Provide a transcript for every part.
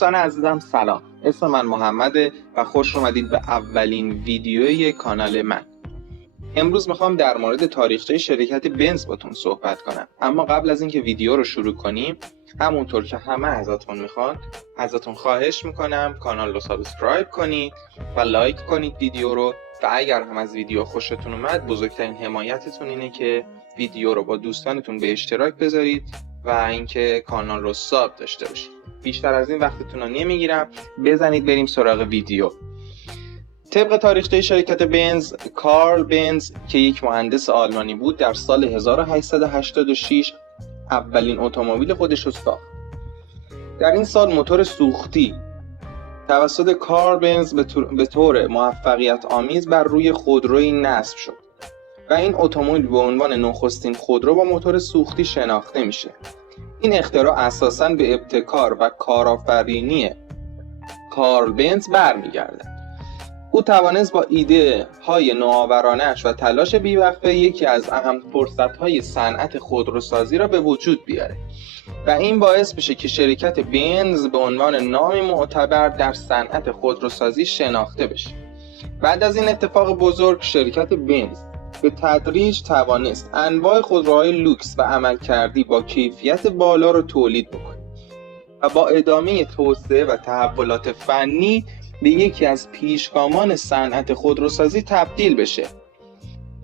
دوستان عزیزم سلام، اسم من محمده و خوش اومدید به اولین ویدیوی کانال من. امروز میخوام در مورد تاریخچه شرکت بنز باتون صحبت کنم. اما قبل از اینکه ویدیو رو شروع کنیم، همونطور که همه ازتون خواهش میکنم کانال رو سابسکرایب کنید و لایک کنید ویدیو رو، و اگر هم از ویدیو خوشتون اومد بزرگترین حمایتتون اینه که ویدیو رو با دوستانتون به اشتراک بذارید و اینکه کانال رو ساب داشته باشید. بیشتر از این وقتتون رو نمیگیرم، بزنید بریم سراغ ویدیو. طبق تاریخچه شرکت بنز، کارل بنز که یک مهندس آلمانی بود در سال 1886 اولین اتومبیل خودش رو ساخت. در این سال موتور سوختی توسط کارل بنز به طور موفقیت آمیز بر روی خودروی نصب شد و این اتومبیل به عنوان نخستین خودرو با موتور سوختی شناخته میشه. این اختراع اساساً به ابتکار و کارآفرینی کارل بنز برمیگرده. او توانست با ایده های نوآورانه‌اش و تلاش بی‌وقفه یکی از اهم فرصت‌های صنعت خودروسازی را به وجود بیاره و این باعث بشه که شرکت بنز به عنوان نامی معتبر در صنعت خودروسازی شناخته بشه. بعد از این اتفاق بزرگ، شرکت بنز به تدریج توانست انواع خودروهای لوکس و عملکردی با کیفیت بالا را تولید بکنه و با ادامه توسعه و تحولات فنی به یکی از پیشگامان صنعت خودروسازی تبدیل بشه.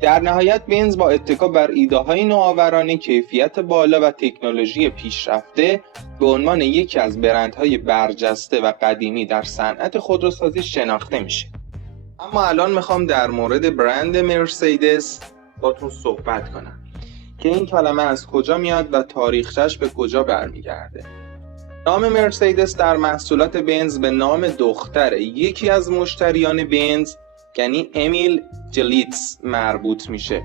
در نهایت بنز با اتکا بر ایده‌های نوآورانه، کیفیت بالا و تکنولوژی پیشرفته به عنوان یکی از برندهای برجسته و قدیمی در صنعت خودروسازی شناخته میشه. اما الان میخوام در مورد برند مرسدس باتون صحبت کنم که این کلمه از کجا میاد و تاریخچه‌اش به کجا برمیگرده. نام مرسدس در محصولات بنز به نام دختر یکی از مشتریان بنز یعنی امیل جلیتس مربوط میشه.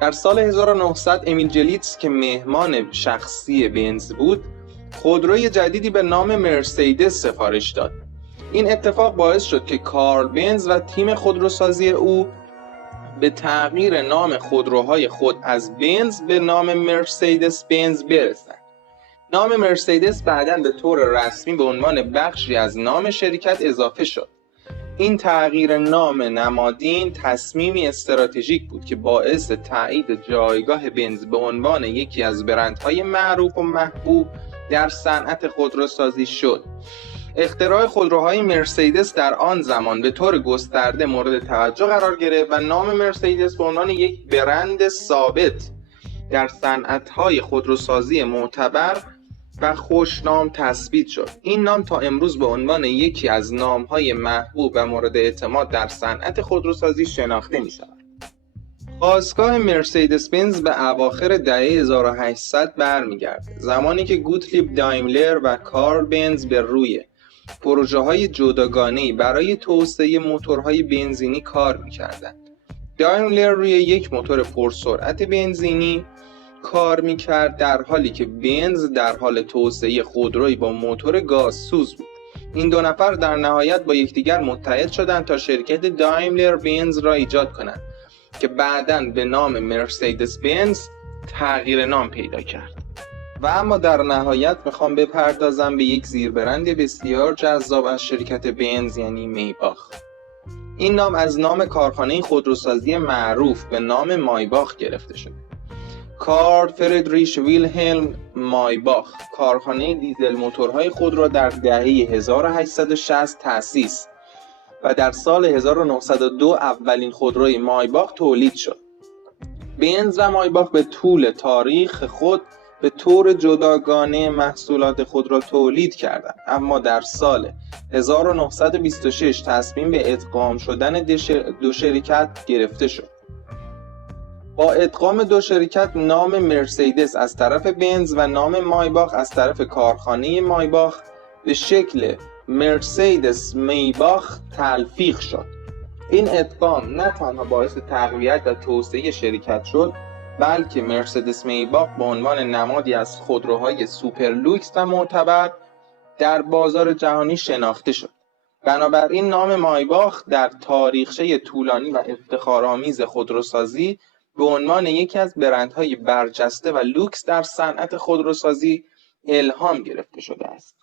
در سال 1900 امیل جلیتس که مهمان شخصی بنز بود، خودروی جدیدی به نام مرسدس سفارش داد. این اتفاق باعث شد که کارل بنز و تیم خودروسازی او به تغییر نام خودروهای خود از بنز به نام مرسدس بنز برسند. نام مرسدس بعداً به طور رسمی به عنوان بخشی از نام شرکت اضافه شد. این تغییر نام نمادین تصمیمی استراتژیک بود که باعث تایید جایگاه بنز به عنوان یکی از برندهای معروف و محبوب در صنعت خودروسازی شد. اختراع خودروهای مرسدس در آن زمان به طور گسترده مورد توجه قرار گرفت و نام مرسدس به عنوان یک برند ثابت در صنعت‌های خودروسازی معتبر و خوشنام تثبیت شد. این نام تا امروز به عنوان یکی از نام‌های محبوب و مورد اعتماد در صنعت خودروسازی شناخته می‌شود. خاستگاه مرسدس بنز به اواخر دهه 1800 برمیگرده، زمانی که گوتلیب دایملر و کارل بنز به روی پروژه‌های جداگانه‌ای برای توسعه موتورهای بنزینی کار می‌کردند. دایملر روی یک موتور پرسرعت بنزینی کار میکرد، در حالی که بنز در حال توسعه خودرویی با موتور گازسوز بود. این دو نفر در نهایت با یکدیگر متحد شدند تا شرکت دایملر بنز را ایجاد کنند که بعداً به نام مرسدس بنز تغییر نام پیدا کرد. و اما در نهایت میخوام بپردازم به یک زیربرند بسیار جذاب از شرکت بنز یعنی میباخ. این نام از نام کارخانه خودروسازی معروف به نام مایباخ گرفته شده. کارل فردریش ویلهلم مایباخ کارخانه دیزل موتورهای خود را در دهه 1860 تأسیس و در سال 1902 اولین خودروی مایباخ تولید شد. بنز و مایباخ به طول تاریخ خود به طور جداگانه محصولات خود را تولید کردند، اما در سال 1926 تصمیم به ادغام شدن دو شرکت گرفته شد. با ادغام دو شرکت نام مرسدس از طرف بنز و نام مایباخ از طرف کارخانه مایباخ به شکل مرسدس میباخ تلفیق شد. این ادغام نه تنها باعث تقویت و توسعه شرکت شد، بلکه مرسدس میباخ به عنوان نمادی از خودروهای سوپر لوکس و معتبر در بازار جهانی شناخته شد. بنابراین نام مایباخ در تاریخچه طولانی و افتخارآمیز خودروسازی به عنوان یکی از برندهای برجسته و لوکس در صنعت خودروسازی الهام گرفته شده است.